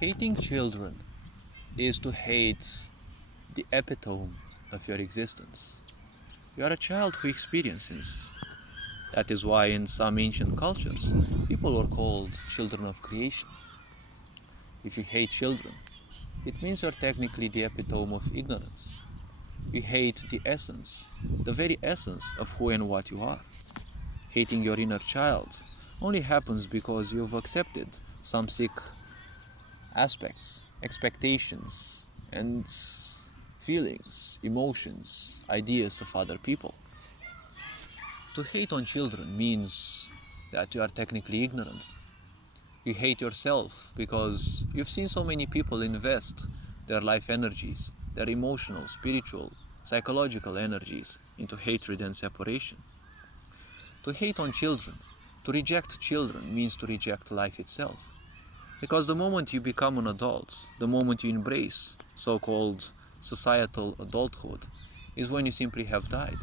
Hating children is to hate the epitome of your existence. You are a child who experiences. That is why in some ancient cultures, people were called children of creation. If you hate children, it means you're technically the epitome of ignorance. You hate the essence, the very essence of who and what you are. Hating your inner child only happens because you've accepted some sick aspects, expectations, and feelings, emotions, ideas of other people. To hate on children means that you are technically ignorant. You hate yourself because you've seen so many people invest their life energies, their emotional, spiritual, psychological energies into hatred and separation. To hate on children, to reject children, means to reject life itself. Because the moment you become an adult, the moment you embrace so-called societal adulthood, is when you simply have died.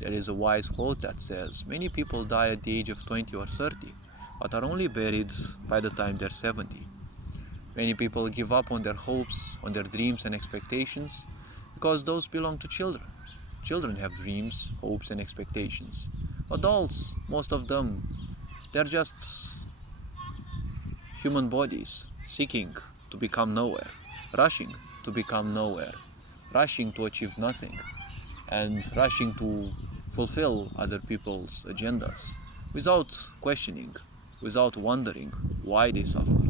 There is a wise quote that says, many people die at the age of 20 or 30, but are only buried by the time they're 70. Many people give up on their hopes, on their dreams and expectations, because those belong to children. Children have dreams, hopes and expectations. Adults, most of them, they're just human bodies seeking to become nowhere, rushing to become nowhere, rushing to achieve nothing, and rushing to fulfill other people's agendas without questioning, without wondering why they suffer,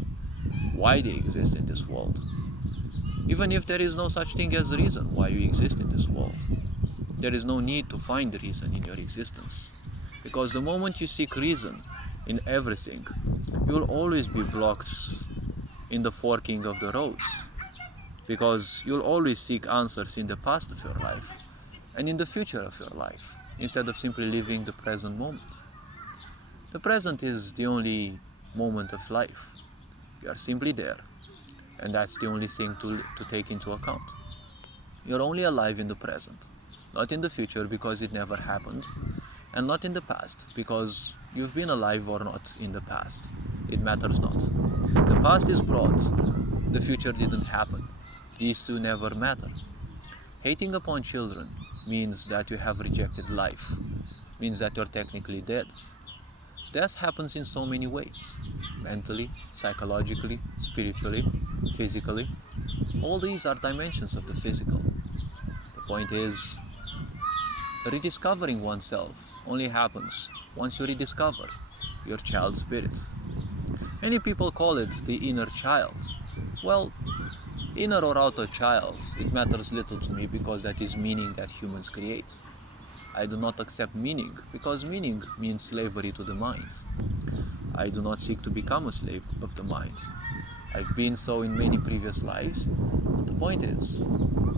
why they exist in this world. Even if there is no such thing as a reason why you exist in this world, there is no need to find the reason in your existence. Because the moment you seek reason in everything, you will always be blocked in the forking of the roads. Because you'll always seek answers in the past of your life and in the future of your life, instead of simply living the present moment. The present is the only moment of life. You are simply there, and that's the only thing to take into account. You're only alive in the present, not in the future because it never happened, and not in the past because you've been alive or not in the past. It matters not. The past is broad, the future didn't happen. These two never matter. Hating upon children means that you have rejected life, means that you're technically dead. Death happens in so many ways: mentally, psychologically, spiritually, physically. All these are dimensions of the physical. The point is, rediscovering oneself only happens once you rediscover your child spirit. Many people call it the inner child. Well, inner or outer child, it matters little to me because that is meaning that humans create. I do not accept meaning because meaning means slavery to the mind. I do not seek to become a slave of the mind. I've been so in many previous lives. The point is,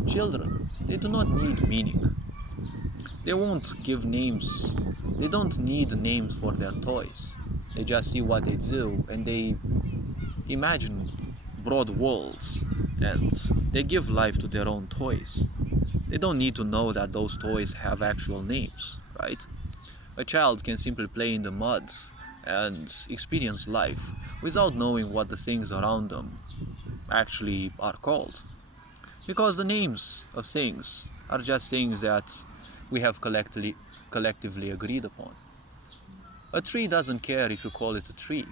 children, they do not need meaning. They won't give names. They don't need names for their toys. They just see what they do and they imagine broad worlds and they give life to their own toys. They don't need to know that those toys have actual names, right? A child can simply play in the mud and experience life without knowing what the things around them actually are called. Because the names of things are just things that we have collectively agreed upon. A tree doesn't care if you call it a tree.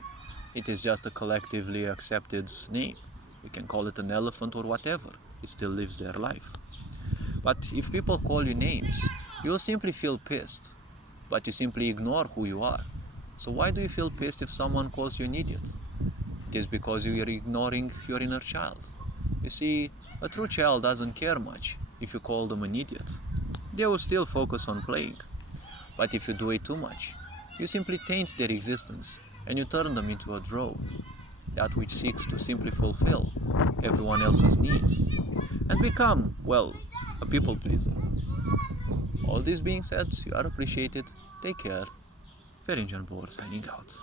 It is just a collectively accepted name. We can call it an elephant or whatever. It still lives their life. But if people call you names, you'll simply feel pissed. But you simply ignore who you are. So why do you feel pissed if someone calls you an idiot? It is because you are ignoring your inner child. You see, a true child doesn't care much if you call them an idiot. They will still focus on playing. But if you do it too much, you simply taint their existence and you turn them into a drone, that which seeks to simply fulfill everyone else's needs and become, well, a people pleaser. All this being said, you are appreciated. Take care. Ferinjan Boer signing out.